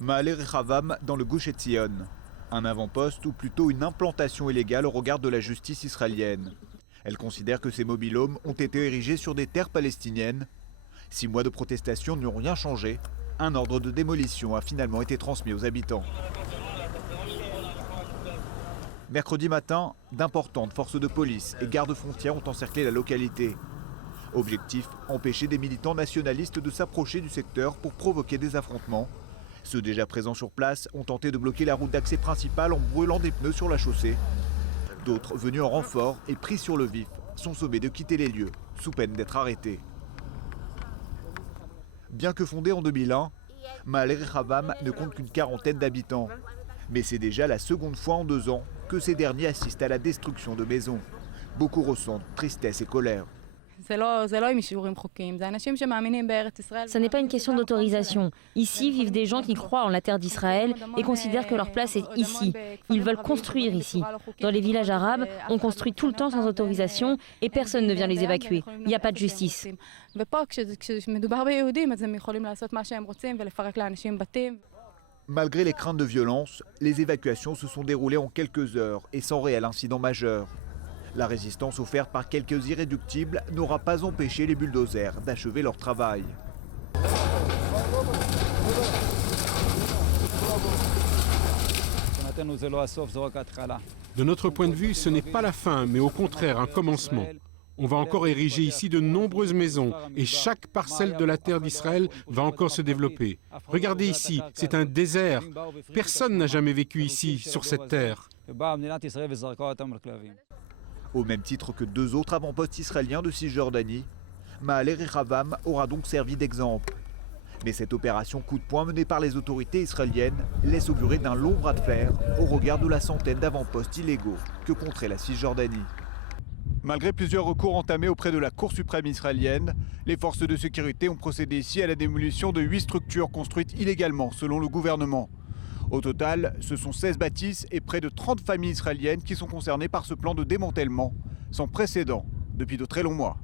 Ma'ale Rehavam dans le Gush Etzion. Un avant-poste ou plutôt une implantation illégale au regard de la justice israélienne. Elle considère que ces mobil-homes ont été érigés sur des terres palestiniennes. 6 mois de protestation n'ont rien changé. Un ordre de démolition a finalement été transmis aux habitants. Mercredi matin, d'importantes forces de police et gardes-frontières ont encerclé la localité. Objectif, empêcher des militants nationalistes de s'approcher du secteur pour provoquer des affrontements. Ceux déjà présents sur place ont tenté de bloquer la route d'accès principale en brûlant des pneus sur la chaussée. D'autres, venus en renfort et pris sur le vif, sont sommés de quitter les lieux, sous peine d'être arrêtés. Bien que fondée en 2001, Ma'ale Rehavam ne compte qu'une quarantaine d'habitants. Mais c'est déjà la seconde fois en 2 ans que ces derniers assistent à la destruction de maisons. Beaucoup ressentent tristesse et colère. Ce n'est pas une question d'autorisation. Ici vivent des gens qui croient en la terre d'Israël et considèrent que leur place est ici. Ils veulent construire ici. Dans les villages arabes, on construit tout le temps sans autorisation et personne ne vient les évacuer. Il n'y a pas de justice. Malgré les craintes de violence, les évacuations se sont déroulées en quelques heures et sans réel incident majeur. La résistance offerte par quelques irréductibles n'aura pas empêché les bulldozers d'achever leur travail. De notre point de vue, ce n'est pas la fin, mais au contraire un commencement. On va encore ériger ici de nombreuses maisons et chaque parcelle de la terre d'Israël va encore se développer. Regardez ici, c'est un désert. Personne n'a jamais vécu ici, sur cette terre. Au même titre que 2 autres avant-postes israéliens de Cisjordanie, Ma'ale Rehavam aura donc servi d'exemple. Mais cette opération coup de poing menée par les autorités israéliennes laisse augurer d'un long bras de fer au regard de la centaine d'avant-postes illégaux que compterait la Cisjordanie. Malgré plusieurs recours entamés auprès de la Cour suprême israélienne, les forces de sécurité ont procédé ici à la démolition de 8 structures construites illégalement, selon le gouvernement. Au total, ce sont 16 bâtisses et près de 30 familles israéliennes qui sont concernées par ce plan de démantèlement, sans précédent depuis de très longs mois.